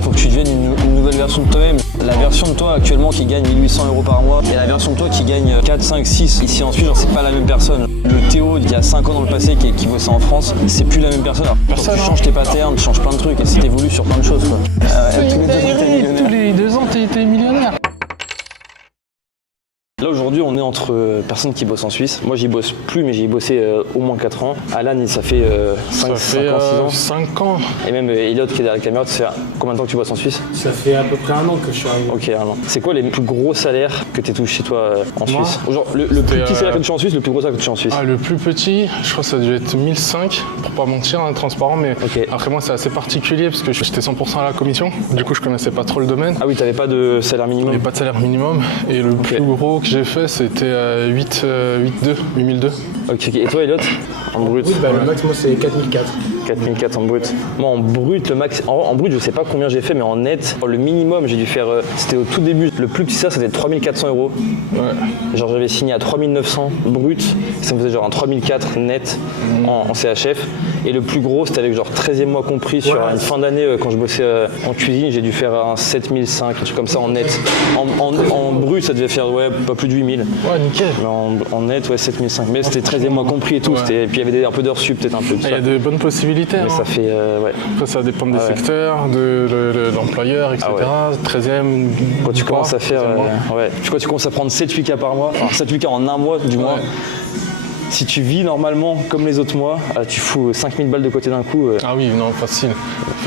Faut que tu deviennes une nouvelle version de toi-même. La version de toi actuellement qui gagne 1800 € par mois et la version de toi qui gagne 4, 5, 6 ici en Suisse, genre c'est pas la même personne. Le Théo il y a 5 ans dans le passé qui bossait en France, c'est plus la même personne. Alors, tu changes tes patterns, tu changes plein de trucs et c'est évolué sur plein de choses quoi. Tous les 2 ans t'es millionnaire. Là aujourd'hui on est entre personnes qui bossent en Suisse. Moi j'y bosse plus mais j'y ai bossé au moins 4 ans. Alan ça fait 5 ans, 6 ans. 5 ans. Et même Elliot qui est derrière la caméra, tu sais combien de temps que tu bosses en Suisse? Ça fait à peu près 1 an que je suis arrivé. Ok, 1 an. C'est quoi les plus gros salaires que tu touches chez toi en Suisse? Genre le plus petit salaire que tu touches en Suisse, le plus gros salaire que tu touches en Suisse? Le plus petit, je crois que ça a dû être 1005, pour pas mentir, transparent, mais après moi c'est assez particulier parce que j'étais 100% à la commission, du coup je connaissais pas trop le domaine. Ah oui, t'avais pas de salaire minimum? Il n'y avait pas de salaire minimum, et le plus gros que j'ai fait c'était 8002. Ok, et toi Elliot? En brut? Oui, le max moi c'est 4004. 4004 en brut. Moi en brut, le max, en brut je sais pas combien j'ai fait, mais en net, le minimum j'ai dû faire, c'était au tout début, le plus petit salaire c'était 3400 €. Ouais. Genre j'avais signé à 3900 brut, ça me faisait genre un 3004 net en CHF. Et le plus gros c'était avec genre 13e mois compris sur une fin d'année quand je bossais en cuisine, j'ai dû faire un 7005, un truc comme ça en net. En brut ça devait faire pas plus de 8000. Ouais, nickel. Mais en net, 7005. Mais c'était 13e mois compris et tout. Et puis il y avait un peu d'heures sup, peut-être un peu. Il y a de bonnes possibilités. Mais ça fait. Après, ça dépend des secteurs, de l'employeur, etc. 13e. Quand tu commences à faire. Tu commences à prendre 7-8K par mois, enfin 7-8K en un mois du mois. Si tu vis normalement comme les autres mois, tu fous 5000 balles de côté d'un coup. Ah oui, non, facile.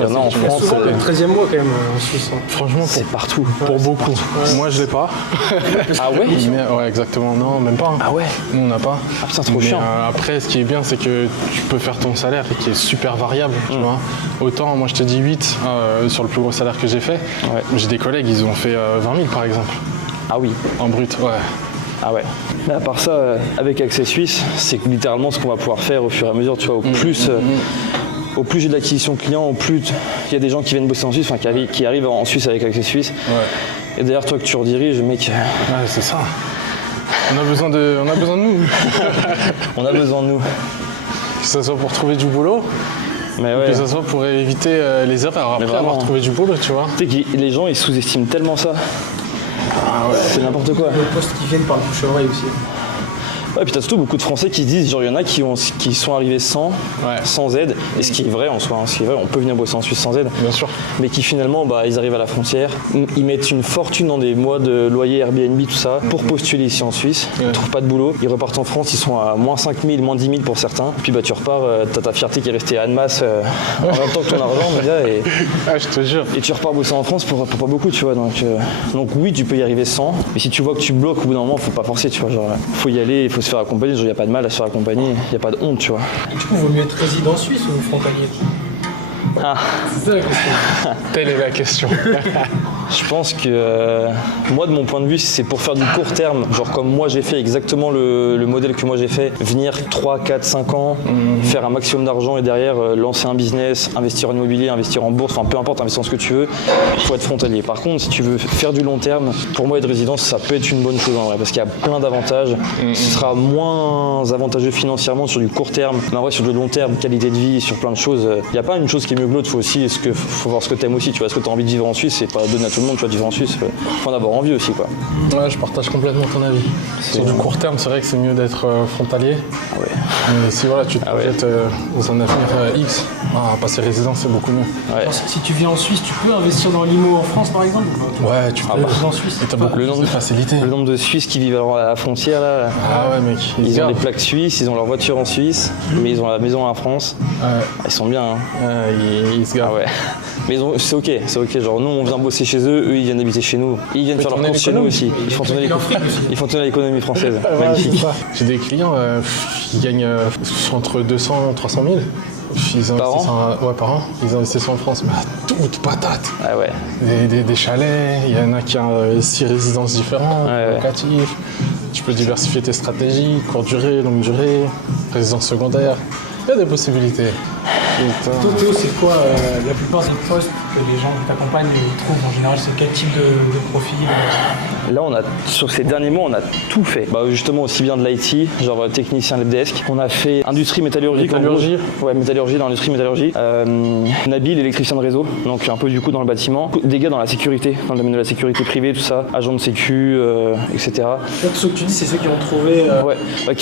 Non, en France, le 13e mois quand même en Suisse. Franchement, c'est partout. Pour beaucoup. Moi, je l'ai pas. Ah ouais? Ouais, exactement. Non, même pas. Ah ouais? Nous, on n'a pas. Ah putain, trop chiant. Après, ce qui est bien, c'est que tu peux faire ton salaire et qui est super variable. Tu vois. Autant, moi, je te dis 8 sur le plus gros salaire que j'ai fait. J'ai des collègues, ils ont fait 20 000 par exemple. Ah oui? En brut, ouais. Ah ouais. Mais à part ça, avec Accès Suisse, c'est littéralement ce qu'on va pouvoir faire au fur et à mesure, tu vois, au plus j'ai de l'acquisition client, au plus il y a des gens qui viennent bosser en Suisse, enfin qui arrivent en Suisse avec Accès Suisse. Ouais. Et d'ailleurs toi que tu rediriges, mec. Ouais, c'est ça. On a besoin de nous. On a besoin de nous. Que ce soit pour trouver du boulot. Mais que ce soit pour éviter les erreurs après avoir trouvé du boulot, tu vois. Tu sais que les gens ils sous-estiment tellement ça. Ah ouais. C'est n'importe quoi. Les postes qui viennent par le bouche-oreille aussi. Ouais, puis t'as surtout beaucoup de Français qui disent, genre il y en a qui sont arrivés sans aide, et ce qui est vrai en soi, on peut venir bosser en Suisse sans aide, bien sûr, mais qui finalement ils arrivent à la frontière, ils mettent une fortune dans des mois de loyer Airbnb, tout ça, pour postuler ici en Suisse, ils trouvent pas de boulot, ils repartent en France, ils sont à moins 5000, moins 10 000 pour certains, puis tu repars, t'as ta fierté qui est restée à masse en même temps que ton argent, mon gars, et je te jure. Et tu repars bosser en France pour pas beaucoup, tu vois, donc oui, tu peux y arriver sans, mais si tu vois que tu bloques au bout d'un moment, faut pas forcer, tu vois, genre faut y aller, il faut se faire accompagner, il n'y a pas de mal à se faire accompagner, il n'y a pas de honte, tu vois. Et du coup, il vaut mieux être résident suisse ou frontalier? C'est ça la question. Telle est la question. Je pense que moi de mon point de vue c'est pour faire du court terme, genre comme moi j'ai fait exactement le modèle que moi j'ai fait, venir 3, 4, 5 ans, faire un maximum d'argent et derrière lancer un business, investir en immobilier, investir en bourse, enfin peu importe, investir en ce que tu veux, il faut être frontalier. Par contre si tu veux faire du long terme, pour moi être résident ça peut être une bonne chose en vrai parce qu'il y a plein d'avantages, ce sera moins avantageux financièrement sur du court terme, mais en vrai sur du long terme, qualité de vie, sur plein de choses, il n'y a pas une chose qui est mieux que l'autre, faut voir ce que tu aimes aussi, tu vois, ce que tu as envie de vivre en Suisse, c'est pas donner à tout le monde, tu vois, vivre en Suisse, faut en avoir envie aussi, quoi. Ouais, je partage complètement ton avis. Sur du court terme, c'est vrai que c'est mieux d'être frontalier. Ouais. Mais si voilà, tu te projettes dans un avenir X, passer résident, c'est beaucoup mieux. Ouais. Si tu vis en Suisse, tu peux investir dans l'IMO en France, par exemple? Ouais, tu peux. En Suisse. Et t'as beaucoup plus de facilité. Le nombre de Suisses qui vivent à la frontière, là. Ah ouais, mec. Ils ont les plaques suisses, ils ont leur voiture en Suisse, mais ils ont la maison en France. Ils sont bien, hein. Ils se gardent. Ah ouais. Mais c'est ok, genre nous on vient bosser chez eux ils viennent habiter chez nous. Ils viennent faire leurs courses chez nous aussi. Ils font tourner l'économie française. Magnifique. J'ai des clients qui gagnent entre 200 et 300 000. Ils investissent par an. Ils investissent en France, mais à toute patate. Ah ouais. Des chalets, il y en a qui ont 6 résidences différentes, locatifs. Tu peux diversifier tes stratégies, courte durée, longue durée, résidence secondaire. Il y a des possibilités. Théo, c'est quoi la plupart des postes que les gens qui t'accompagnent trouvent en général? C'est quel type de profil? Là, sur ces derniers mois, on a tout fait. Justement, aussi bien de l'IT, genre technicien helpdesk. On a fait industrie métallurgique. Métallurgie. Ouais, métallurgie, dans l'industrie métallurgie. Nabil, électricien de réseau, donc un peu du coup dans le bâtiment. Des gars dans la sécurité, dans le domaine de la sécurité privée, tout ça, agent de sécu, etc. Donc ceux que tu dis, c'est ceux qui ont trouvé...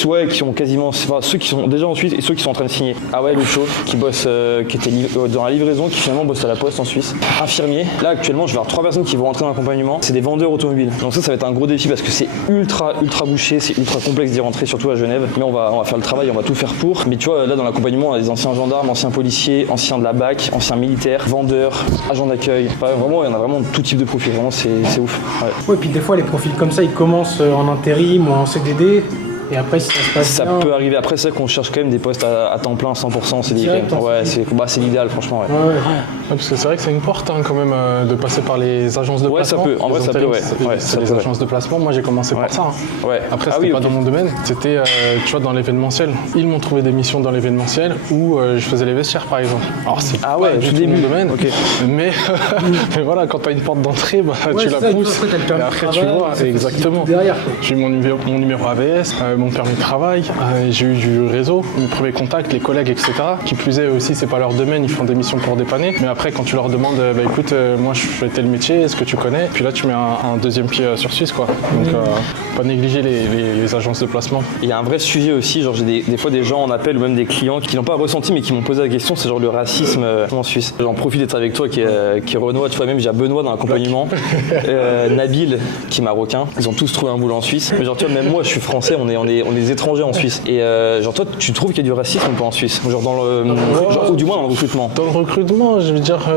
Ouais, qui ont quasiment... Enfin, ceux qui sont déjà en Suisse et ceux qui sont en train de signer. Ah ouais, Lucho, qui bosse, qui était dans la livraison, qui finalement bosse à la poste en Suisse. Infirmier. Là, actuellement, je vais avoir 3 personnes qui vont rentrer dans l'accompagnement. C'est des vendeurs automobiles. Donc ça va être un gros défi parce que c'est ultra bouché, c'est ultra complexe d'y rentrer, surtout à Genève. Mais on va faire le travail, on va tout faire pour. Mais tu vois, là dans l'accompagnement, on a des anciens gendarmes, anciens policiers, anciens de la BAC, anciens militaires, vendeurs, agents d'accueil. Vraiment, il y en a vraiment tout type de profils. Vraiment, c'est ouf. Ouais, et puis des fois, les profils comme ça, ils commencent en intérim ou en CDD. Et après, si ça se passe ça bien, peut arriver. Après, c'est vrai qu'on cherche quand même des postes à temps plein, 100%. C'est Direct, quand même. Ouais, c'est l'idéal, franchement. Ouais. Parce que c'est vrai que c'est une porte quand même de passer par les agences de placement. Ouais, ça peut. En vrai, ça peut. C'est les agences de placement. Moi, j'ai commencé par ça. Ouais. Après, c'était pas dans mon domaine. C'était, tu vois, dans l'événementiel. Ils m'ont trouvé des missions dans l'événementiel où je faisais les vestiaires, par exemple. Alors, c'est pas du tout mon domaine. Okay. Mais voilà, quand tu as une porte d'entrée, tu la pousses. Et après, tu vois, exactement. J'ai eu mon numéro AVS. Mon permis de travail, j'ai eu du réseau, mes premiers contacts, les collègues, etc. Qui plus est aussi, c'est pas leur domaine, ils font des missions pour dépanner. Mais après, quand tu leur demandes, écoute, moi je fais tel métier, est-ce que tu connais? Puis là, tu mets un deuxième pied sur Suisse, quoi. Donc, pas négliger les agences de placement. Il y a un vrai sujet aussi, genre j'ai des fois des gens en appel ou même des clients qui l'ont pas ressenti mais qui m'ont posé la question, c'est genre le racisme en Suisse. J'en profite d'être avec toi qui est Renoir, tu vois, même j'ai Benoît dans l'accompagnement, Nabil qui est marocain, ils ont tous trouvé un boulot en Suisse. Mais genre tu vois, même moi je suis français, on est des étrangers en Suisse. Et genre toi, tu trouves qu'il y a du racisme ou pas en Suisse? Genre ou du moins dans le recrutement? Dans le recrutement, je veux dire,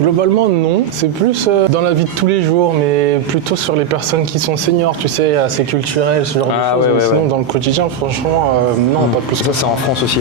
globalement non. C'est plus dans la vie de tous les jours, mais plutôt sur les personnes qui sont seniors, tu sais, assez culturelles, ce genre de choses. Sinon, dans le quotidien, franchement, non, pas plus. Ça, c'est en France aussi.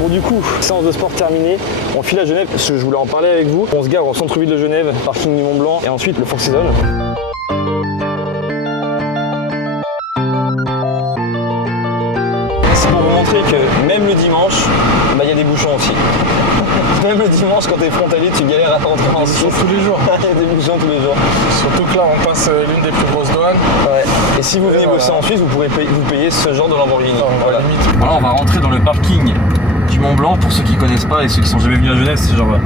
Bon du coup, séance de sport terminée, on file à Genève, parce que je voulais en parler avec vous. On se gare au centre-ville de Genève, parking du Mont Blanc, et ensuite le Four Seasons. C'est pour vous montrer que même le dimanche, il y a des bouchons aussi. Même le dimanche, quand t'es frontalier, tu galères à rentrer en Suisse. Tous les jours. Il y a des bouchons tous les jours. Surtout que là, on passe l'une des plus grosses douanes. Ouais. Et si vous venez bosser en Suisse, vous pourrez vous payer ce genre de Lamborghini. Voilà, on va rentrer dans le parking du Mont Blanc. Pour ceux qui connaissent pas et ceux qui sont jamais venus à Genève, c'est genre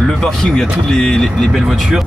le parking où il y a toutes les belles voitures.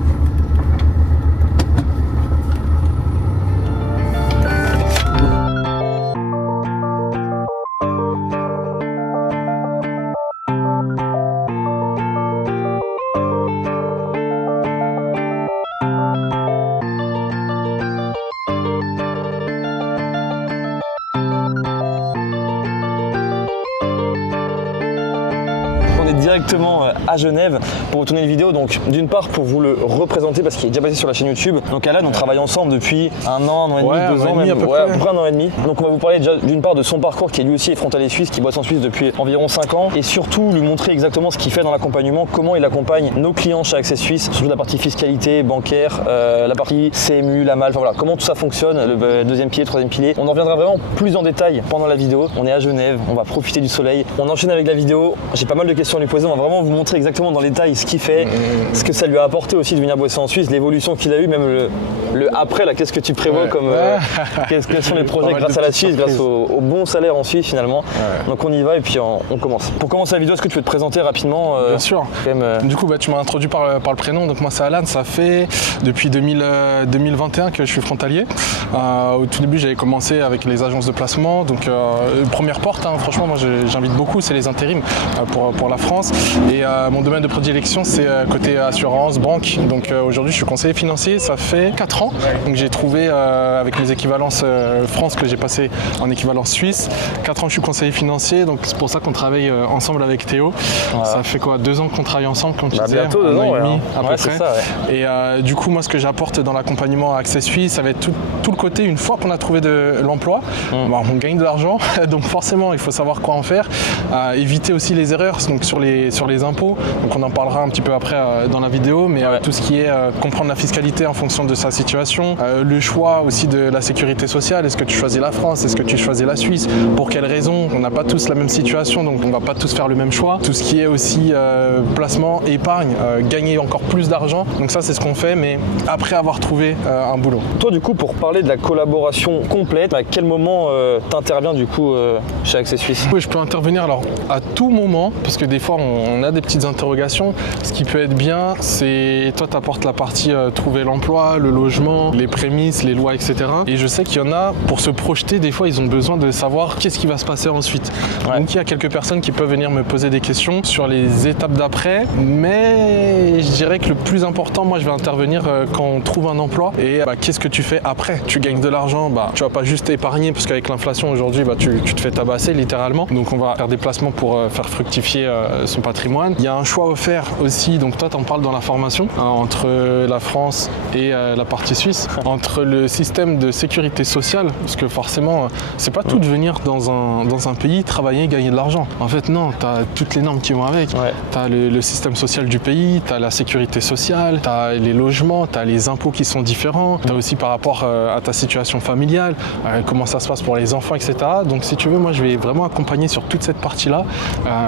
Directement à Genève pour vous tourner une vidéo, donc d'une part pour vous le représenter parce qu'il est déjà passé sur la chaîne YouTube. Donc Alan, on travaille ensemble depuis un an et demi, 2 ans même, à peu près un an et demi. Donc on va vous parler déjà d'une part de son parcours qui est lui aussi est frontalier suisse, qui bosse en Suisse depuis environ 5 ans et surtout lui montrer exactement ce qu'il fait dans l'accompagnement, comment il accompagne nos clients chez Access Suisse, surtout la partie fiscalité, bancaire, la partie CMU, la malle, enfin voilà, comment tout ça fonctionne, le deuxième pilier, troisième pilier. On en reviendra vraiment plus en détail pendant la vidéo. On est à Genève, on va profiter du soleil. On enchaîne avec la vidéo, j'ai pas mal de questions à lui poser, on va vraiment vous montrer exactement dans les détails ce qu'il fait, ce que ça lui a apporté aussi de venir bosser en Suisse, l'évolution qu'il a eu, même le après, là, qu'est-ce que tu prévois comme quels sont les projets grâce à la Suisse, grâce au bon salaire en Suisse finalement. Donc on y va et puis on commence. Pour commencer la vidéo, est-ce que tu peux te présenter rapidement Bien sûr. Du coup, tu m'as introduit par le prénom, donc moi c'est Alan, ça fait depuis 2021 que je suis frontalier. Au tout début, j'avais commencé avec les agences de placement, donc première porte, franchement, moi j'invite beaucoup, c'est les intérims pour la France. Et mon domaine de prédilection, c'est côté assurance, banque. Donc aujourd'hui, je suis conseiller financier, ça fait 4 ans. Donc j'ai trouvé avec mes équivalences France que j'ai passé en équivalence suisse. 4 ans que je suis conseiller financier, donc c'est pour ça qu'on travaille ensemble avec Théo. Ouais. Ça fait quoi, 2 ans qu'on travaille ensemble, comme tu disais, bientôt 2 ans et demi à peu près. Ça, ouais. Et du coup, moi, ce que j'apporte dans l'accompagnement à Access Suisse, ça va être tout le côté, une fois qu'on a trouvé de l'emploi, on gagne de l'argent, donc forcément, il faut savoir quoi en faire. Éviter aussi les erreurs, donc sur les impôts, donc on en parlera un petit peu après dans la vidéo, mais tout ce qui est comprendre la fiscalité en fonction de sa situation, le choix aussi de la sécurité sociale, est-ce que tu choisis la France, est-ce que tu choisis la Suisse, pour quelles raisons, on n'a pas tous la même situation, donc on va pas tous faire le même choix. Tout ce qui est aussi placement, épargne, gagner encore plus d'argent, donc ça c'est ce qu'on fait, mais après avoir trouvé un boulot. Toi du coup, pour parler de la collaboration complète, à quel moment t'interviens du coup chez Access Suisse? Oui, je peux intervenir alors à tout moment, parce que des fois on a des petites interrogations. Ce qui peut être bien, c'est toi t'apportes la partie trouver l'emploi, le logement, les prémices, les lois, etc. Et je sais qu'il y en a, pour se projeter, des fois ils ont besoin de savoir qu'est-ce qui va se passer ensuite. Ouais. Donc il y a quelques personnes qui peuvent venir me poser des questions sur les étapes d'après, mais je dirais que le plus important, moi je vais intervenir quand on trouve un emploi et qu'est-ce que tu fais après? Tu gagnes de l'argent, tu vas pas juste épargner parce qu'avec l'inflation aujourd'hui tu te fais tabasser littéralement, donc on va faire des placements pour faire fructifier son patrimoine. Il y a un choix offert aussi, donc toi t'en parles dans la formation, entre la France et la partie suisse, entre le système de sécurité sociale, parce que forcément c'est pas tout de venir dans un pays, travailler, gagner de l'argent. En fait non, t'as toutes les normes qui vont avec, t'as le système social du pays, t'as la sécurité sociale, t'as les logements, t'as les impôts qui sont différents, t'as aussi par rapport à ta situation familiale, comment ça se passe pour les enfants, etc. Donc si tu veux, moi je vais vraiment accompagner sur toute cette partie-là,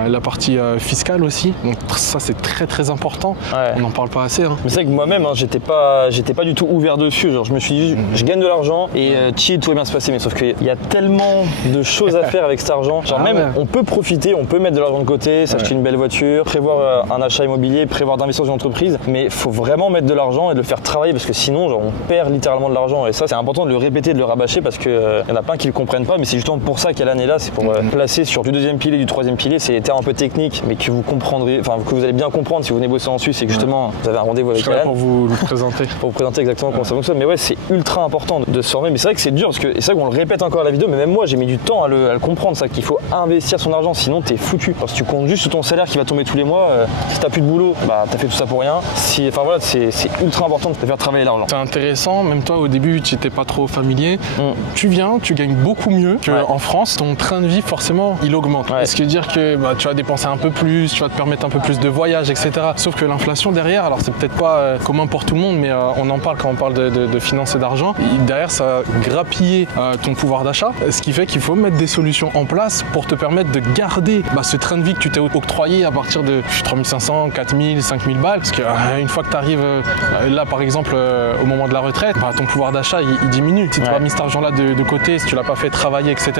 la partie fiscale aussi, donc ça c'est très très important, on n'en parle pas assez. Mais c'est vrai que moi-même, j'étais pas du tout ouvert dessus, genre je me suis dit, je gagne de l'argent et chill, tout va bien se passer, mais sauf qu'il y a tellement de choses à faire avec cet argent, genre on peut profiter, on peut mettre de l'argent de côté, s'acheter une belle voiture, prévoir un achat immobilier, prévoir d'investir dans une entreprise, mais il faut vraiment mettre de l'argent et de le faire travailler parce que sinon genre, on perd littéralement de l'argent, et ça c'est important de le répéter, de le rabâcher parce qu'il y en a plein qui le comprennent pas, mais c'est justement pour ça qu'il y a l'année là, c'est pour placer sur du deuxième pilier, du troisième pilier, c'est des termes un peu techniques mais que vous comprendrez, enfin que vous allez bien comprendre si vous venez bosser en Suisse et que justement vous avez un rendez-vous avec Alan pour vous le présenter. Pour vous présenter exactement comment ça fonctionne, mais ouais c'est ultra important de se former, mais c'est vrai que c'est dur parce que c'est vrai qu'on le répète encore à la vidéo, mais même moi j'ai mis du temps à le comprendre, ça qu'il faut investir son argent, sinon t'es foutu. Parce que tu comptes juste sur ton salaire qui va tomber tous les mois, si t'as plus de boulot, t'as fait tout ça pour rien. Enfin voilà, c'est ultra important de faire travailler l'argent. C'est intéressant, même toi au début tu n'étais pas trop familier, tu viens, tu gagnes beaucoup mieux qu'en France, ton train de vie forcément il augmente. Ce qui veut dire que tu vas dépenser un peu plus, tu vas te permettre un peu plus de voyages, etc. Sauf que l'inflation derrière, alors c'est peut-être pas commun pour tout le monde, mais on en parle quand on parle de finances et d'argent. Derrière ça va grappiller ton pouvoir d'achat, ce qui fait qu'il faut mettre des solutions en place pour te permettre de garder ce train de vie que tu t'es octroyé à partir de 3500, 4000, 5000 balles, parce qu'une fois que tu arrives là par exemple au moment de la retraite, ton pouvoir d'achat il diminue. Si tu n'as pas mis cet argent là de côté, si tu l'as pas fait travailler, etc.,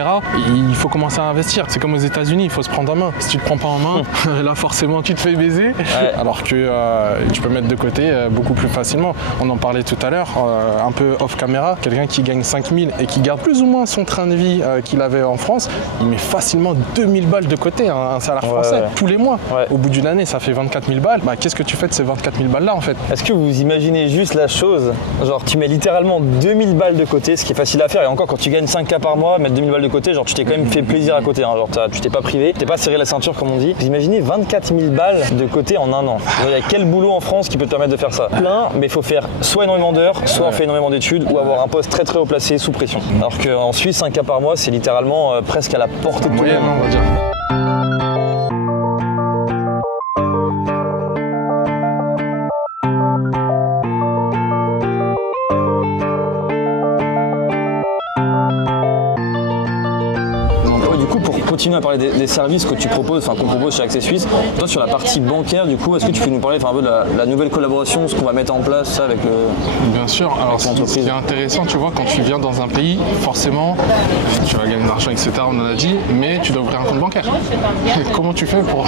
il faut commencer à investir. C'est comme aux États-Unis, il faut se prendre en main. Si tu te prends pas en main, là forcément tu te fais baiser, alors que tu peux mettre de côté beaucoup plus facilement. On en parlait tout à l'heure, un peu off caméra, quelqu'un qui gagne 5000 et qui garde plus ou moins son train de vie qu'il avait en France, il met facilement 2000 balles de côté, un salaire français, tous les mois. Au bout d'une année, ça fait 24 000 balles. Qu'est-ce que tu fais de ces 24 000 balles là en fait? Est-ce que vous imaginez juste la chose, genre tu mets littéralement 2000 balles de côté, ce qui est facile à faire, et encore quand tu gagnes 5K par mois, mettre 2000 balles de côté, genre tu t'es quand même fait plaisir à côté, genre tu t'es pas privé, tu t'es pas serré la ceinture comme on dit. Vous imaginez 24 000 balles de côté en un an. Il y a quel boulot en France qui peut te permettre de faire ça? Plein, mais il faut faire soit énormément d'heures, soit on fait énormément d'études, ou avoir un poste très très haut placé sous pression. Alors qu'en Suisse, 5K par mois, c'est littéralement presque à la portée de tout le monde. On va dire. Continuer à parler des services que tu proposes, qu'on propose chez Access Suisse. Toi, sur la partie bancaire, du coup, est-ce que tu peux nous parler un peu de la nouvelle collaboration, ce qu'on va mettre en place, ça, avec le. Bien sûr. Alors, ce qui est intéressant, tu vois, quand tu viens dans un pays, forcément, tu vas gagner de l'argent, etc. On en a dit, mais tu dois ouvrir un compte bancaire. Et comment tu fais pour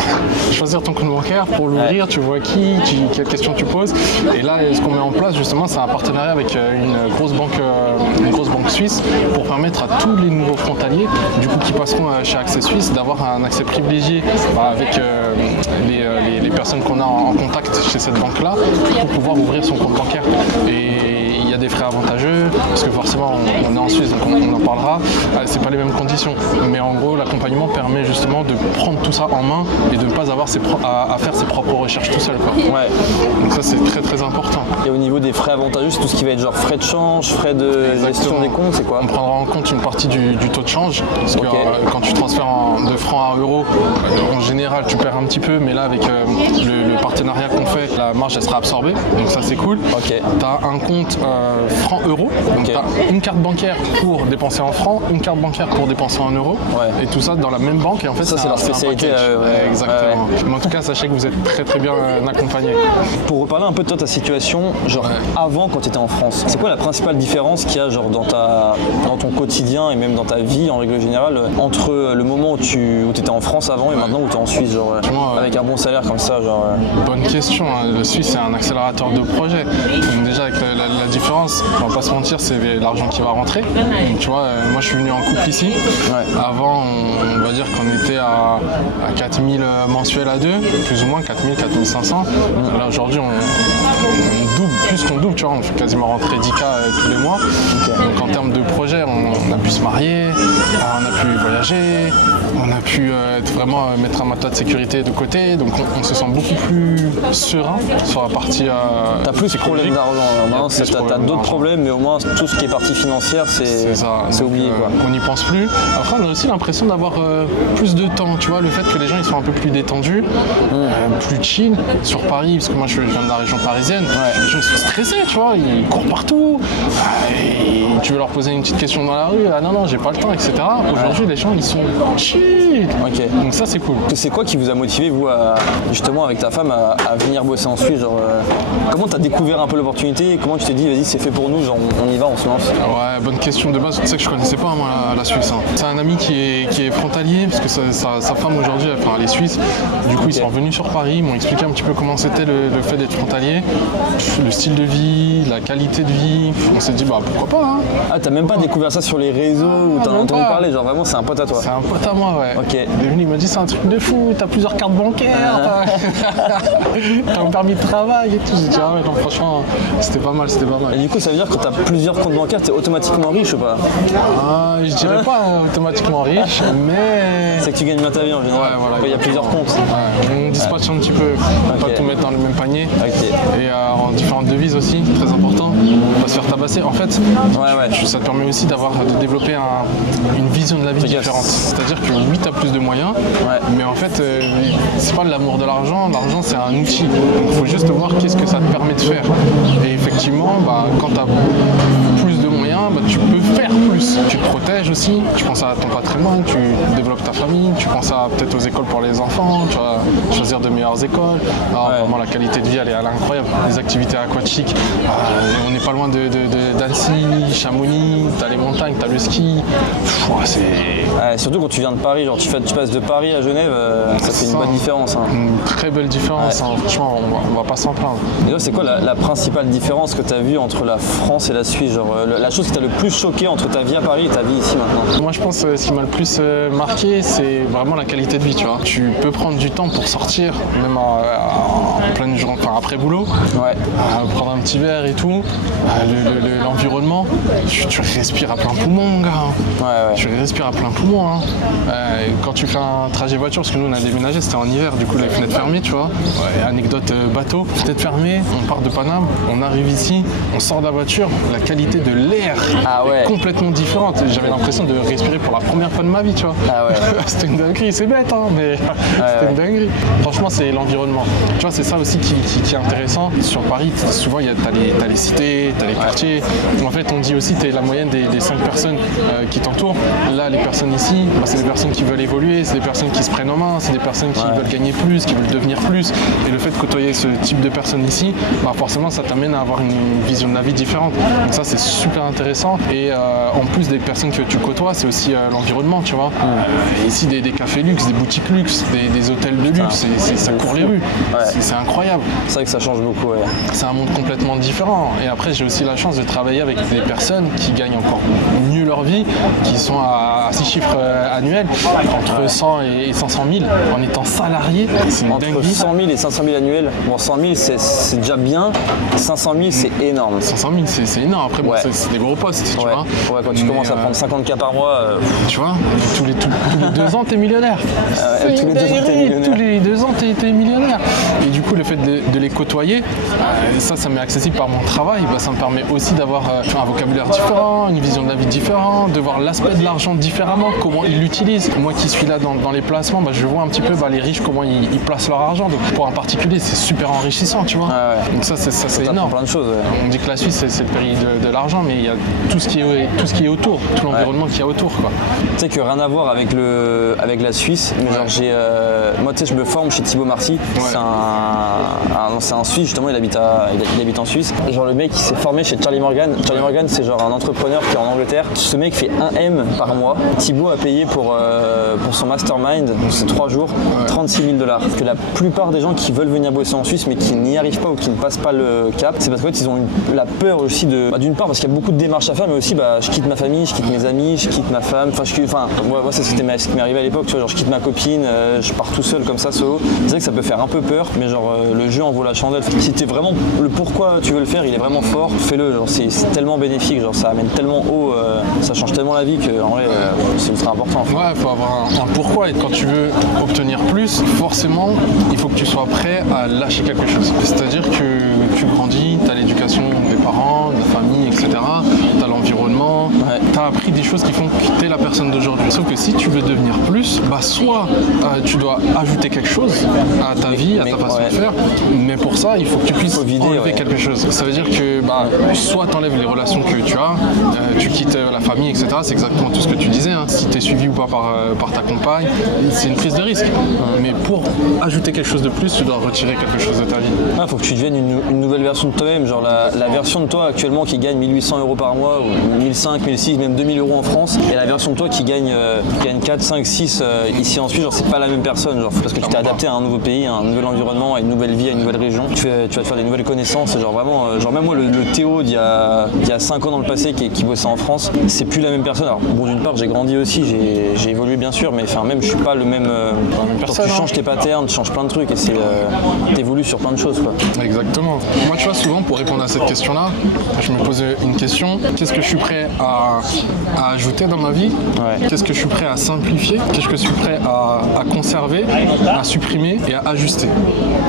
choisir ton compte bancaire, pour l'ouvrir? Tu vois quelles questions tu poses? Et là, ce qu'on met en place, justement, c'est un partenariat avec une grosse banque suisse pour permettre à tous les nouveaux frontaliers, du coup, qui passeront chez Access Suisse, d'avoir un accès privilégié avec les personnes qu'on a en contact chez cette banque-là pour pouvoir ouvrir son compte bancaire. Et il y a des frais avantageux, parce que forcément on est en Suisse, donc on en parlera, c'est pas les mêmes conditions. Mais en gros, l'accompagnement permet justement de prendre tout ça en main et de ne pas avoir à faire ses propres recherches tout seul, quoi. Ouais. Donc ça, c'est très très important. Et au niveau des frais avantageux, c'est tout ce qui va être genre frais de change, frais de gestion des comptes, c'est quoi? On prendra en compte une partie du taux de change, parce que quand tu transfères de francs à euros, en général tu perds un petit peu, mais là avec le partenariat qu'on fait, la marge elle sera absorbée, donc ça c'est cool. Ok. Tu as un compte francs-euros, donc tu as une carte bancaire pour dépenser en francs, une carte bancaire pour dépenser en euros, et tout ça dans la même banque, et en fait ça c'est leur spécialité. Exactement. Mais en tout cas, sachez que vous êtes très très bien accompagné. Pour reparler un peu de toi, ta situation, genre avant quand tu étais en France, c'est quoi la principale différence qu'il y a genre dans ton quotidien et même dans ta vie en règle générale entre le moment où tu étais en France avant et maintenant où tu es en Suisse, genre avec un bon salaire comme ça, genre Bonne question, hein. Le Suisse c'est un accélérateur de projet. Donc déjà avec la différence, on va pas se mentir, c'est l'argent qui va rentrer. Donc tu vois, moi je suis venu en couple ici. Avant on va dire qu'on était à 4000 mensuels à deux, plus ou moins 4000, 4500. Là aujourd'hui on double, plus qu'on double, tu vois, on fait quasiment rentrer 10K tous les mois. Donc en termes de projet, on a pu se marier, on a pu voyager, on a pu vraiment mettre un matelas de sécurité de côté, donc on se sent beaucoup plus serein sur la partie t'as plus de problèmes d'argent, maintenant t'as d'autres problèmes, mais au moins tout ce qui est partie financière c'est oublié, quoi. On n'y pense plus. Après on a aussi l'impression d'avoir plus de temps, tu vois, le fait que les gens ils sont un peu plus détendus, plus chill sur Paris, parce que moi je viens de la région parisienne, les gens ils sont stressés, tu vois, ils courent partout, et tu veux leur poser une petite question dans la rue, ah non j'ai pas le temps, etc. Aujourd'hui les gens ils sont chill. Donc ça c'est cool. C'est quoi qui vous a motivé vous justement avec ta femme à venir bosser en Suisse, genre comment t'as découvert un peu l'opportunité, comment tu t'es dit vas-y c'est fait pour nous, genre on y va, on se lance? Ouais, bonne question. De base tu sais que je connaissais pas moi la Suisse, hein. C'est un ami qui est frontalier, parce que sa femme aujourd'hui elle est suisse, du coup ils sont revenus sur Paris, ils m'ont expliqué un petit peu comment c'était le fait d'être frontalier, le style de vie, la qualité de vie. On s'est dit bah pourquoi pas, hein. Ah t'as même pas découvert ça sur les réseaux ou t'en as entendu parler, genre vraiment c'est un pote à toi? C'est un pote à moi, ouais. Ok. Il est venu, il m'a dit c'est un truc de fou, t'as plusieurs cartes bancaires, t'as un permis de travail et tout. J'ai dit ah ouais non franchement c'était pas mal. Et du coup ça veut dire que t'as plusieurs comptes bancaires, t'es automatiquement riche ou pas? Je dirais pas automatiquement riche, mais... C'est que tu gagnes bien ta vie en général. Ouais, voilà, il y a plusieurs comptes. On dispatche un petit peu, pas tout mettre dans le même panier. Et en différentes devises aussi, très important. Pas se faire tabasser. En fait, ça te permet aussi de développer une vision de la vie différente. C'est-à-dire que oui, tu as plus de moyens, mais en fait, c'est pas de l'amour de l'argent. L'argent, c'est un outil. Donc il faut juste voir qu'est-ce que ça te permet de faire. Et effectivement, quand tu as plus de moyens, tu peux faire plus. Tu te protèges aussi, tu penses à ton patrimoine, tu développes ta famille, tu penses peut-être aux écoles pour les enfants, tu vas choisir de meilleures écoles. Alors, vraiment, la qualité de vie, elle est incroyable. Les activités aquatiques, on n'est pas loin d'Annecy, Chamonix, t'as les montagnes, t'as le ski. Surtout quand tu viens de Paris, genre tu passes de Paris à Genève, ça fait une bonne différence. Hein. Une très belle différence, hein. Franchement, on va pas s'en plaindre. Et c'est quoi la principale différence que tu as vue entre la France et la Suisse, genre la chose qui t'a le plus choqué entre ta vie à Paris et ta vie ici maintenant? Moi je pense que ce qui m'a le plus marqué, c'est vraiment la qualité de vie, tu vois. Tu peux prendre du temps pour sortir, même en pleine journée, après boulot, prendre un petit verre et tout, l'environnement, tu respires à plein poumon, gars. Tu respires à plein poumon, hein. Quand tu fais un trajet voiture, parce que nous on a déménagé, c'était en hiver, du coup les fenêtres fermées, tu vois. Anecdote bateau, fenêtres fermées, on part de Paname, on arrive ici, on sort de la voiture, la qualité de l'air est complètement différente. J'avais l'impression de respirer pour la première fois de ma vie, tu vois. C'était une dinguerie, c'est bête, hein, mais c'était une dinguerie. Franchement, c'est l'environnement. Tu vois, c'est ça aussi qui est intéressant. Sur Paris, souvent, t'as les cités, t'as les quartiers. En fait, on dit aussi que t'es la moyenne des 5 personnes qui t'entourent. Là, les personnes ici, c'est des personnes qui veulent évoluer, c'est des personnes qui se prennent en main, c'est des personnes qui veulent gagner plus, qui veulent devenir plus. Et le fait de côtoyer ce type de personnes ici, forcément, ça t'amène à avoir une vision de la vie différente. Donc ça, c'est super intéressant. intéressant. Et en plus des personnes que tu côtoies, c'est aussi l'environnement, tu vois. Ici, des cafés luxe, des boutiques luxe, des hôtels de luxe, ça court les rues. C'est incroyable. C'est vrai que ça change beaucoup, ouais. C'est un monde complètement différent. Et après, j'ai aussi la chance de travailler avec des personnes qui gagnent encore mieux leur vie, qui sont à 6 chiffres annuels, entre 100 et 500 000, en étant salarié. C'est une Entre dinguerie. 100 000 et 500 000 annuels, bon 100 000 c'est déjà bien, 500 000 c'est énorme. 500 000, c'est énorme. Après, bon, c'est des gros postes, tu vois. Ouais, quand tu commences à prendre 50K par mois, tu vois, tous les 2 ans, t'es millionnaire. tous les 2 ans, t'es millionnaire. Tous les 2 ans, t'es millionnaire. Et du coup, le fait de les côtoyer, ça m'est accessible par mon travail. Ça me permet aussi d'avoir un vocabulaire différent, une vision de la vie différente, de voir l'aspect de l'argent différemment, comment ils l'utilisent. Moi qui suis là dans les placements, je vois un petit peu les riches, comment ils placent leur argent. Donc pour un particulier, c'est super enrichissant, tu vois. Donc ça, c'est énorme. Plein de choses. On dit que la Suisse, c'est le pays de l'argent, mais il y a tout ce qui est autour, tout l'environnement qu'il y a autour, quoi. Tu sais que rien à voir avec la Suisse, mais genre moi tu sais je me forme chez Thibaut Marty, c'est un Suisse justement, il habite en Suisse. Et genre le mec il s'est formé chez Charlie Morgan. Charlie Morgan c'est genre un entrepreneur qui est en Angleterre. Ce mec fait 1 M par mois. Thibaut a payé pour son mastermind, c'est 3 jours, 36 000 $. Que la plupart des gens qui veulent venir bosser en Suisse mais qui n'y arrivent pas ou qui ne passent pas le cap, c'est parce qu'en fait ils ont la peur aussi d'une part parce qu'il y a beaucoup de démarches à faire, mais aussi je quitte ma famille, je quitte mes amis, je quitte ma femme, moi c'est ce qui m'est arrivé à l'époque, tu vois, genre je quitte ma copine, je pars tout seul comme ça solo. C'est vrai que ça peut faire un peu peur, mais genre le jeu en vaut la chandelle. Si t'es vraiment le pourquoi tu veux le faire, il est vraiment fort, fais-le, genre c'est tellement bénéfique, genre ça amène tellement haut, ça change tellement la vie que en vrai c'est ultra important. Ouais, il faut avoir un pourquoi, et quand tu veux obtenir plus, forcément il faut que tu sois prêt à lâcher quelque chose. C'est-à-dire que tu grandis, tu as l'éducation des parents, de la famille, etc. Tu as l'environnement, tu as appris des choses qui font que tu es la personne d'aujourd'hui. Sauf que si tu veux devenir plus, soit tu dois ajouter quelque chose à ta vie, à ta façon de faire, mais pour ça il faut que tu puisses enlever quelque chose. Ça veut dire que soit tu enlèves les relations que tu as, tu quittes la famille, etc. C'est exactement tout ce que tu disais, hein. Si tu es suivi ou pas par ta compagne, c'est une prise de risque. Mais pour ajouter quelque chose de plus, tu dois retirer quelque chose de ta vie. Il faut que tu deviennes une nouvelle version de toi-même, genre la version de toi actuellement qui gagne 1 800 € par mois, ou 1 500, 1 600, même 2 000 € en France, et la version de toi qui gagne 4, 5, 6 ici en Suisse, genre c'est pas la même personne, genre parce que tu t'es adapté à un nouveau pays, à un nouvel environnement, à une nouvelle vie, à une nouvelle région. Tu vas te faire des nouvelles connaissances, et genre vraiment, genre même moi le Théo d'il y a 5 ans dans le passé qui bossait en France, c'est plus la même personne. Alors bon, d'une part j'ai grandi aussi, j'ai évolué bien sûr, mais même je suis pas le même personne. Tu changes tes patterns, tu changes plein de trucs et t'évolues sur plein de choses, quoi. Exactement. Moi tu vois, souvent pour répondre à cette question-là, je me pose une question: qu'est-ce que je suis prêt à ajouter dans ma vie? Qu'est-ce que je suis prêt à simplifier? Qu'est-ce que je suis prêt à conserver, à supprimer et à ajuster?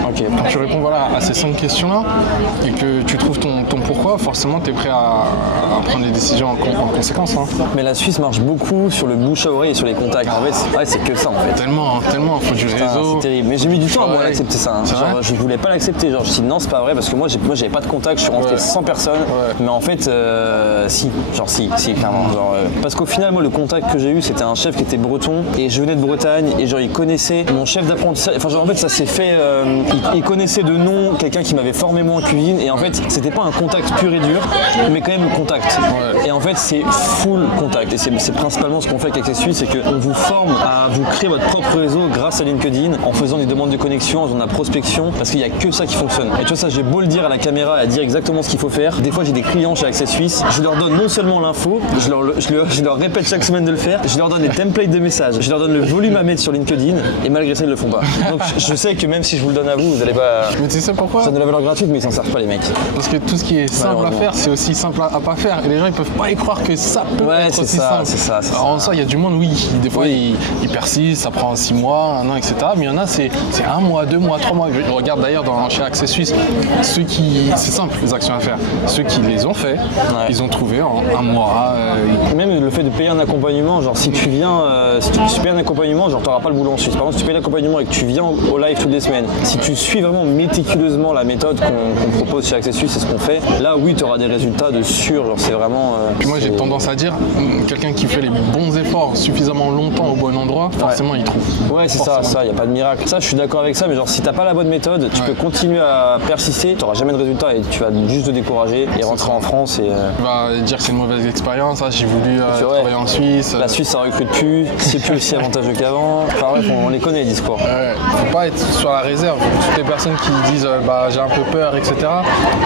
Quand tu réponds à ces 5 questions-là et que tu trouves ton pourquoi, forcément tu es prêt à prendre des décisions en conséquence, hein. Mais la Suisse marche beaucoup sur le bouche à oreille et sur les contacts. En fait, c'est que ça en fait. Tellement, il faut du réseau. C'est terrible. Mais j'ai mis du temps à accepter ça. Hein. Genre, je voulais pas l'accepter. Genre, je me suis dit non, c'est pas vrai parce que moi j'avais pas de contact. Je suis rentré sans personne. Mais en fait, si, clairement. Parce qu'au final, moi, le contact que j'ai eu, c'était un chef qui était breton et je venais de Bretagne et genre il connaissait mon chef d'apprentissage. Enfin, genre en fait, ça s'est fait. Il connaissait de nom quelqu'un qui m'avait formé moi en cuisine et en fait, c'était pas un contact pur et dur, mais quand même contact. Et en fait, c'est full contact. Et c'est principalement ce qu'on fait avec Access Suisse, c'est qu'on vous forme à vous créer votre propre réseau grâce à LinkedIn en faisant des demandes de connexion, en faisant de la prospection, parce qu'il n'y a que ça qui fonctionne. Et tu vois, ça, j'ai beau le dire à la caméra, à dire exactement ce qu'il faut faire. Des fois, j'ai des clients chez Access Suisse, je leur donne non seulement l'info, je leur répète chaque semaine de le faire, je leur donne des templates de messages, je leur donne le volume à mettre sur LinkedIn, et malgré ça, ils le font pas. Donc, je sais que même si je vous le donne à vous allez pas. Mais tu sais pourquoi? Ça donne la valeur gratuite, mais ils s'en servent pas, les mecs. Parce que tout ce qui est simple à faire, c'est aussi simple à pas faire. Et les gens, ils peuvent pas y croire que ça peut être aussi simple. C'est ça. Alors, ça, il y a du monde, des fois, ils persistent, ça prend 6 mois, 1 an, etc. Mais il y en a, c'est 1 mois, 2 mois, 3 mois. Je regarde d'ailleurs chez Access Suisse, c'est simple, les actions à faire. Ceux qui les ont fait, ils ont trouvé en 1 mois, Même le fait de payer un accompagnement, genre si tu viens, si tu payes un accompagnement, genre t'auras pas le boulot en Suisse. Par contre, si tu payes l'accompagnement et que tu viens au live toutes les semaines, si tu suis vraiment méticuleusement la méthode qu'on propose chez Access Suisse, c'est ce qu'on fait, là oui, tu auras des résultats de sûr, genre c'est vraiment... Puis moi j'ai tendance à dire, quelqu'un qui fait les bons efforts suffisamment longtemps au bon endroit, forcément il trouve. Ouais, c'est ça, il n'y a pas de miracle. Ça, je suis d'accord avec ça, mais genre si t'as pas la bonne méthode, tu peux continuer à persister, tu n'auras jamais de résultat et tu vas juste te décourager et rentrer en France et... Tu vas dire que c'est une mauvaise expérience, j'ai voulu travailler en Suisse. La Suisse, ça recrute plus, c'est plus aussi avantageux qu'avant. Enfin bref, on les connaît les discours. Faut pas être sur la réserve. Toutes les personnes qui disent j'ai un peu peur, etc.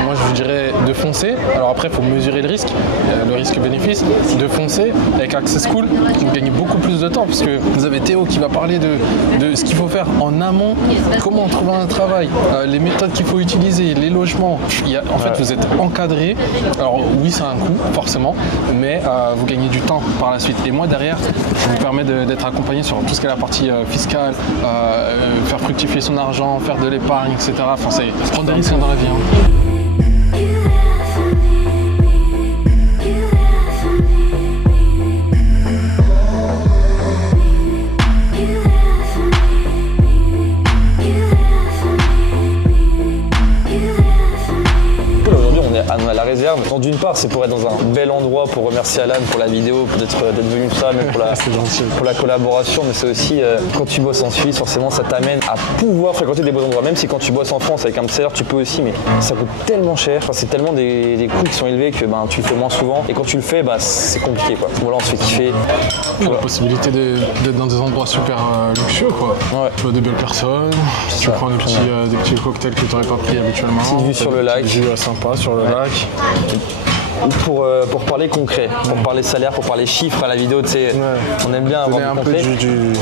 Moi je vous dirais de foncer. Alors après, il faut mesurer le risque-bénéfice. De foncer avec Access School, vous gagnez beaucoup plus de temps parce que vous avez Théo qui va parler de ce qu'il faut faire en amont, comment trouver un travail, les méthodes qu'il faut utiliser, les logements. En fait, vous êtes encadré. Alors oui, c'est un coût, forcément, mais vous gagnez du temps par la suite. Et moi, derrière, ça vous permet d'être accompagné sur tout ce qui est la partie fiscale, faire fructifier son argent, faire de l'épargne, etc. Enfin, c'est prendre des risques dans la vie. À la réserve. Donc, d'une part, c'est pour être dans un bel endroit, pour remercier Alan pour la vidéo, d'être venu tout ça, même pour la collaboration, mais c'est aussi quand tu bosses en Suisse, forcément ça t'amène à pouvoir fréquenter des beaux endroits. Même si quand tu bosses en France avec un salaire, tu peux aussi, mais ça coûte tellement cher, c'est tellement des coûts qui sont élevés que tu le fais moins souvent. Et quand tu le fais, c'est compliqué quoi. Voilà, on se fait kiffer. La possibilité d'être dans des endroits super luxueux quoi. Ouais. Tu vois des belles personnes, tu prends des petits cocktails que tu n'aurais pas pris habituellement. Petite vue sur le lac. Une vue sympa sur le lac. Pour parler concret, pour parler salaire, pour parler chiffres à la vidéo, tu sais, on aime bien avoir un peu du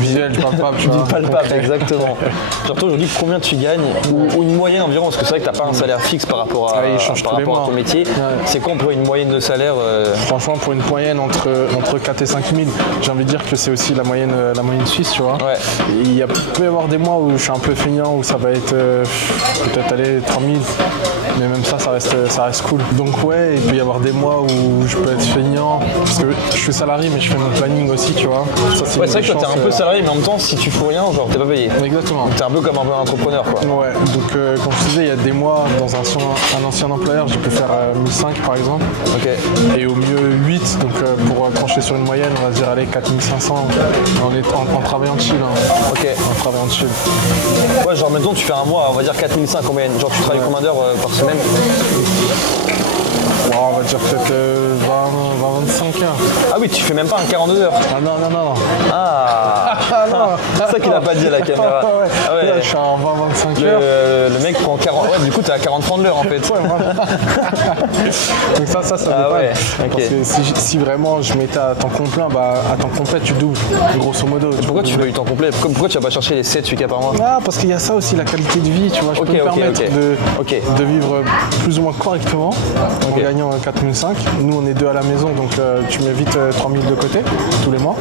visuel, du palpable. Du palpable, exactement. Surtout aujourd'hui, combien tu gagnes, ou une moyenne environ, parce que c'est vrai que tu n'as pas un salaire fixe par rapport à ton métier. C'est quoi pour une moyenne de salaire Franchement, pour une moyenne entre 4 et 5 000, j'ai envie de dire que c'est aussi la moyenne suisse, tu vois. Ouais. Il peut y avoir des mois où je suis un peu feignant, où ça va être peut-être aller 3 000, mais même ça reste cool. Donc ouais, il peut y avoir des mois où je peux être feignant, parce que je suis salarié mais je fais mon planning aussi, tu vois. C'est vrai que toi t'es un peu salarié, mais en même temps si tu fous rien, genre t'es pas payé. Exactement. T'es un peu comme un entrepreneur quoi. Ouais, donc comme je te disais, il y a des mois dans un ancien employeur, j'ai pu faire 1005 par exemple. Ok. Et au mieux 8, donc pour trancher sur une moyenne, on va se dire allez 4500 en travaillant chill. Hein. Ok. En travaillant chill. Ouais, genre maintenant tu fais un mois, on va dire 4500 en moyenne. Genre tu travailles combien d'heures par semaine? On va dire peut-être 20-25 heures. Ah oui, tu fais même pas un 42 heures. Ah non. Ah non. C'est ça qu'il a pas dit à la caméra. Ouais. Ah ouais. Là, je suis en 20-25 heures. Le mec prend 40. Ouais, du coup, t'es à 40 francs de l'heure en fait. Ouais, voilà. Donc ça dépend. Ouais. Parce que si vraiment je mettais à temps complet, à temps complet, tu doubles, grosso modo. Pourquoi tu veux du temps complet? Pourquoi tu vas pas chercher les 7-8 cas par mois? Ah, parce qu'il y a ça aussi, la qualité de vie, tu vois. Je peux me permettre de vivre plus ou moins correctement en gagnant 4005. Nous, on est 2 à la maison, donc tu mets vite 3000 de côté tous les mois.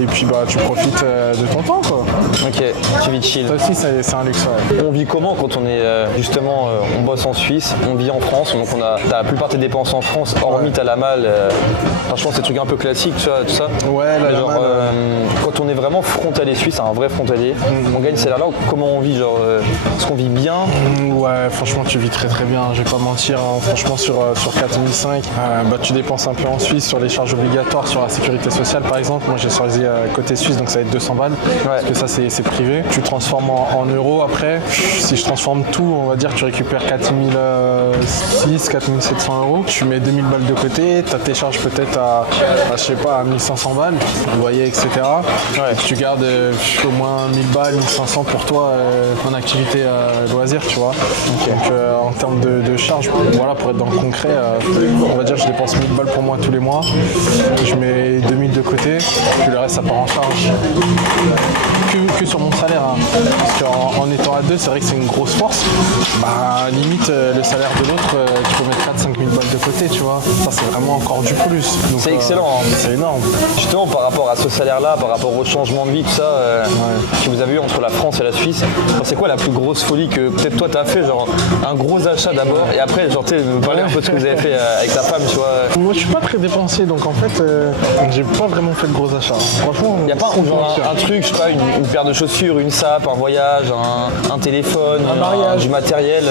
Et puis tu profites de ton temps, quoi. Ok, tu vis chill. Ça aussi, c'est un luxe. Ouais. On vit comment quand on est justement, on bosse en Suisse, on vit en France, donc t'as la plupart de tes dépenses en France, hormis t'as la malle. Franchement, c'est des trucs un peu classiques, tu vois, tout ça. Ouais, la malle. Quand on est vraiment frontalier suisse, un vrai frontalier, on gagne ces là comment on vit, genre, est-ce qu'on vit bien? Ouais, franchement, tu vis très très bien, je vais pas mentir. Hein. Franchement, sur 4005, tu dépenses un peu en Suisse sur les charges obligatoires, sur la sécurité sociale par exemple. Moi, j'ai choisi côté suisse, donc ça va être 200 balles, parce que ça c'est privé. Tu transformes en euros après. Si je transforme tout, on va dire que tu récupères 4700 euros. Tu mets 2000 balles de côté, tu as tes charges peut-être à 1500 balles, loyer, etc. Ouais. Tu gardes au moins 1000 balles, 1500 pour toi en activité loisir, tu vois. Okay. Donc en termes de charges, voilà, pour être dans le concret, on va dire que je dépense 1000 balles pour moi tous les mois. je mets 2000 de côté, puis le reste ça part en charge. Que sur mon salaire, hein. Parce qu'en étant à deux, c'est vrai que c'est une grosse force. Bah, limite, le salaire de l'autre, tu peux mettre 4-5 000 balles de côté, tu vois. Ça, c'est vraiment encore du plus. C'est excellent. Hein. C'est énorme. Justement, par rapport à ce salaire-là, par rapport au changement de vie, tout ça, que vous avez eu entre la France et la Suisse, c'est quoi la plus grosse folie que peut-être toi t'as fait, genre un gros achat d'abord, et après, genre, tu sais, me parler un peu de ce que vous avez fait avec ta femme, tu vois. Moi, je suis pas très dépensier, donc en fait, j'ai pas vraiment fait de gros achats. Franchement, il n'y a pas un truc, je sais pas, une paire de chaussures, une sape, un voyage, un téléphone, un mariage, du matériel.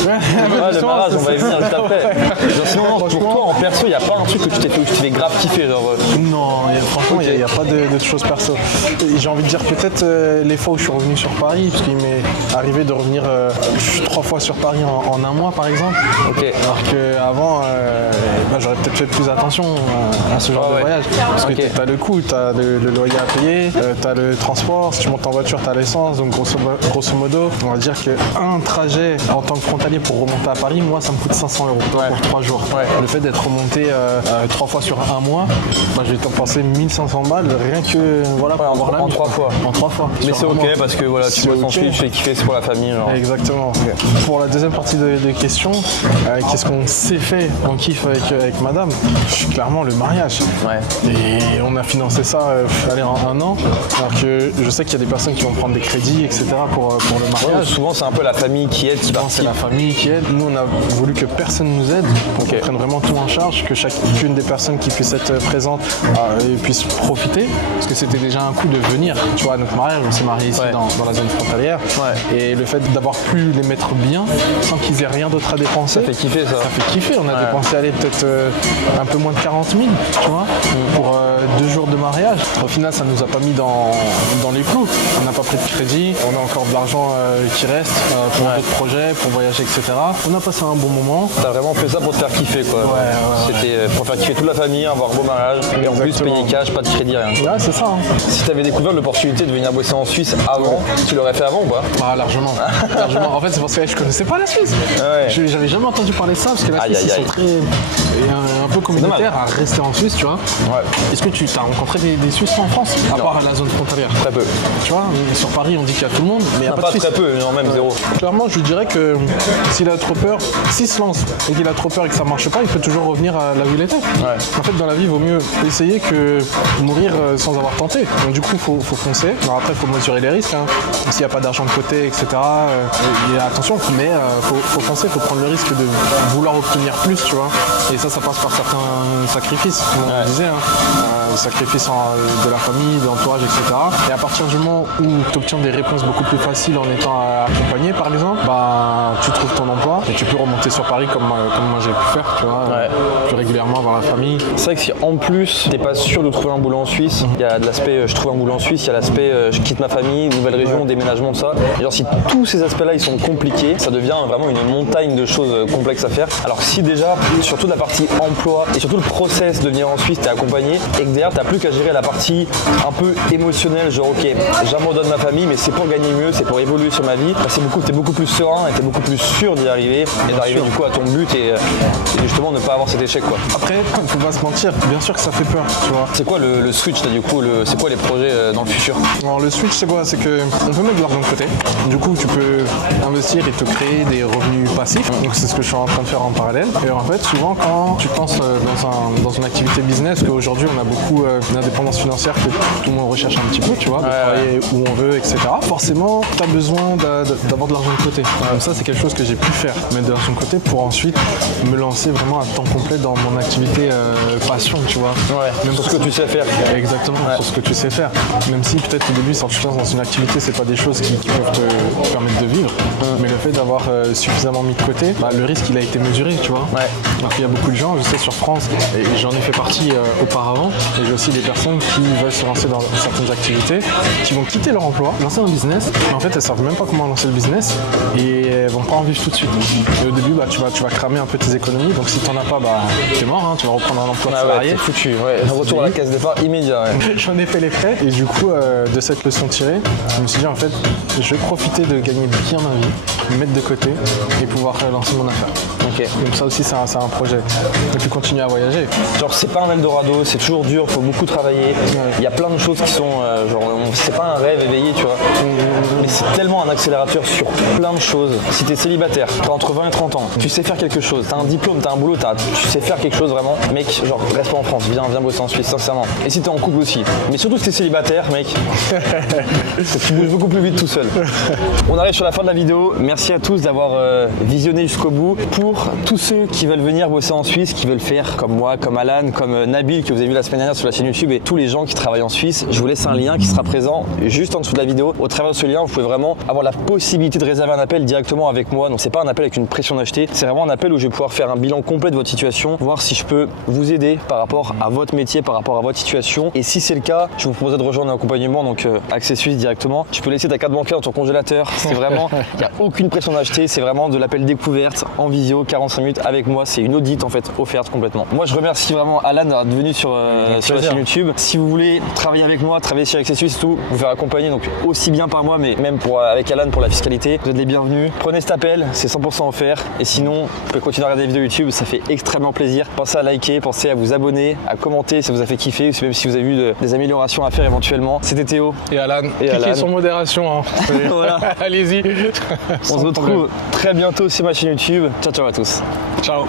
Le mariage, on va y venir juste après. Genre, sinon, pour toi, en perso, il n'y a pas un truc que tu t'es fait où tu t'es grave kiffé, genre. Non, franchement, il n'y a pas de choses perso. J'ai envie de dire peut-être les fois où je suis revenu sur Paris, parce qu'il m'est arrivé de revenir 3 fois sur Paris en un mois, par exemple. Okay. Alors qu'avant, j'aurais peut-être fait plus attention à ce genre de voyage. Parce que tu as le coût, tu as le loyer à payer, tu as le transport, si tu montes en voiture, tu as l'essence. Donc grosso modo, on va dire qu'un trajet en tant que frontalier pour remonter à Paris, moi, ça me coûte 500 € pour 3 jours. Ouais. Le fait d'être remonté 3 fois sur un mois, je vais penser 1500 balles rien que pour avoir la en 3 fois. En 3 fois. Mais c'est ok parce que voilà, tu bosses ensuite, tu fais kiffer, c'est pour la famille. Genre. Exactement. Okay. Pour la deuxième partie de questions, qu'est-ce qu'on s'est fait en kiff avec madame? Clairement le mariage. Ouais. Et on a financé ça en un an. Alors que je sais qu'il y a des personnes qui vont prendre des crédits, etc. pour le mariage. Ouais, souvent c'est un peu la famille qui aide. Souvent c'est la famille qui aide. Nous on a voulu que personne nous aide, qu'on prenne vraiment tout en charge, que chacune des personnes qui puissent être présentes puisse profiter. Parce que c'était déjà un coup de venir. Tu vois, à notre mariage, on s'est marié ici dans la zone frontalière. Ouais. Et le fait d'avoir pu les mettre bien, sans qu'ils aient rien d'autre à dépenser. Ça fait kiffer ça. Ça fait kiffer. On a dépensé peut-être un peu moins de 40 000, tu vois, pour 2 jours de mariage. Au final, ça nous a pas mis dans les clous. On n'a pas pris de crédit. On a encore de l'argent qui reste pour d'autres projets, pour voyager, etc. On a passé un bon moment. T'as vraiment fait ça pour te faire kiffer, quoi. C'était pour faire kiffer toute la famille, avoir un beau mariage. Et en plus, payer cash, pas de crédit, rien. Ouais, c'est ça. Hein. Si t'avais découvert l'opportunité de venir bosser en Suisse avant, tu l'aurais fait avant ou pas? Largement. En fait, c'est parce que je connaissais pas la Suisse. J'avais jamais entendu parler de ça parce que la Suisse, ils sont très un peu communautaires à rester en Suisse, tu vois. Ouais. Est-ce que tu as rencontré des Suisses en France, à part à la zone frontalière? Très peu. Tu vois, sur Paris, on dit qu'il y a tout le monde, mais il n'y a pas de Suisse. Très peu, non, même zéro. Clairement, je lui dirais que s'il a trop peur, s'il se lance et qu'il a trop peur et que ça marche pas, il peut toujours revenir à là où il était. Ouais. En fait, dans la vie, il vaut mieux essayer que mourir sans avoir tenté. Donc du coup, il faut foncer. Alors après, il faut mesurer les risques. Hein. S'il n'y a pas d'argent de côté, etc. Attention, mais faut foncer, il faut prendre le risque de vouloir obtenir plus, tu vois. Et ça passe par certains sacrifices, comme on disait. Sacrifices de la famille, de l'entourage, etc. Et à partir du moment où tu obtiens des réponses beaucoup plus faciles en étant accompagné, par exemple, tu trouves ton emploi et tu peux remonter sur Paris comme moi j'ai pu faire, tu vois, plus régulièrement voir la famille. C'est vrai que si en plus t'es pas sûr de trouver un boulot en Suisse, il y a de l'aspect je trouve un boulot en Suisse, il y a l'aspect je quitte ma famille, nouvelle région, déménagement, de ça. Et genre si tous ces aspects-là ils sont compliqués, ça devient vraiment une montagne de choses complexes à faire. Alors si déjà, surtout la partie emploi et surtout le process de venir en Suisse, t'es accompagné et que derrière t'as plus qu'à gérer la partie un peu émotionnelle, genre ok, j'abandonne ma famille mais c'est pour gagner mieux, c'est pour évoluer sur ma vie, t'es beaucoup plus serein et t'es beaucoup plus sûr d'y arriver et d'arriver du coup à ton but et justement ne pas avoir cet échec quoi. Après, faut pas se mentir, bien sûr que ça fait peur, tu vois. C'est quoi le switch là du coup, c'est quoi les projets dans le futur? Alors le switch c'est quoi? C'est que on peut mettre de l'argent de côté, du coup tu peux investir et te créer des revenus passifs, donc c'est ce que je suis en train de faire en parallèle. Et en fait souvent quand tu te lances dans une activité business, qu'aujourd'hui on a beaucoup d'indépendance financière que tout le monde recherche un petit peu, tu vois, de travailler où on veut, etc. Forcément tu as besoin d'avoir de l'argent de côté. Comme ça c'est quelque chose que j'ai pu faire, mettre de l'argent de côté pour ensuite me lancer vraiment à temps complet dans mon activité passion, tu vois. Même sur ce que tu sais faire. Exactement, sur ce que tu sais faire. Même si peut-être au début, quand tu te lances dans une activité, c'est pas des choses qui peuvent te permettre de vivre. Mais le fait d'avoir suffisamment mis de côté, le risque il a été mesuré, tu vois. Donc il y a beaucoup de gens, je sais sur France, et j'en ai fait partie auparavant, et j'ai aussi des personnes qui veulent se lancer dans certaines activités, qui vont quitter leur emploi, lancer un business, mais en fait elles savent même pas comment lancer le business, et elles vont pas en vivre tout de suite. Et au début, tu vas cramer un peu tes économies, donc si t'en as pas, t'es mort, hein, tu vas reprendre un emploi Ah ouais, salarié. t'es foutu. Ouais. Retour à la case départ immédiat. Ouais. J'en ai fait les frais et du coup de cette leçon tirée, je me suis dit en fait je vais profiter de gagner bien ma vie, me mettre de côté et pouvoir lancer mon affaire. Ok. Donc ça aussi c'est un projet. Et puis continuer à voyager. Genre c'est pas un Eldorado, c'est toujours dur, faut beaucoup travailler. Il y a plein de choses qui sont c'est pas un rêve éveillé, tu vois. Mais c'est tellement un accélérateur sur plein de choses. Si t'es célibataire, t'as entre 20 et 30 ans, tu sais faire quelque chose, t'as un diplôme, t'as un boulot, tu sais faire quelque chose vraiment, mec, genre reste pas en France, viens bosser en Suisse, sincèrement. Et si t'es en couple aussi. Mais surtout si t'es célibataire, mec, tu bouges beaucoup plus vite tout seul. On arrive sur la fin de la vidéo. Merci à tous d'avoir visionné jusqu'au bout. Pour tous ceux qui veulent venir bosser en Suisse, qui veulent faire comme moi, comme Alan, comme Nabil que vous avez vu la semaine dernière sur la chaîne YouTube et tous les gens qui travaillent en Suisse, je vous laisse un lien qui sera présent juste en dessous de la vidéo. Au travers de ce lien, vous pouvez vraiment avoir la possibilité de réserver un appel directement avec moi. Donc c'est pas un appel avec une pression d'acheter, c'est vraiment un appel où je vais pouvoir faire un bilan complet de votre situation, voir si je peux vous aider par rapport à votre métier, par rapport à votre situation. Et si c'est le cas, je vous proposerai de rejoindre un accompagnement, donc Accès Suisse directement. Tu peux laisser ta carte bancaire dans ton congélateur. C'est vraiment, il n'y a aucune pression d'acheter, c'est vraiment de l'appel découverte en visio, 45 minutes avec moi. C'est une audite en fait offerte complètement. Moi je remercie vraiment Alan d'être venu sur la chaîne YouTube. Si vous voulez travailler avec moi, travailler chez Accès Suisse, tout, vous faire accompagner donc aussi bien par moi, mais même avec Alan pour la fiscalité, vous êtes les bienvenus. Prenez cet appel, c'est 100% offert. Et sinon, vous pouvez continuer à regarder les vidéos YouTube, ça fait extrêmement plaisir. Pensez à liker, pensez à vous abonner, à commenter si ça vous a fait kiffer, ou même si vous avez eu des améliorations à faire éventuellement. C'était Théo. Et Alan, cliquez sur modération. Hein. Voilà. Allez-y. On se retrouve très bientôt sur ma chaîne YouTube. Ciao ciao à tous. Ciao.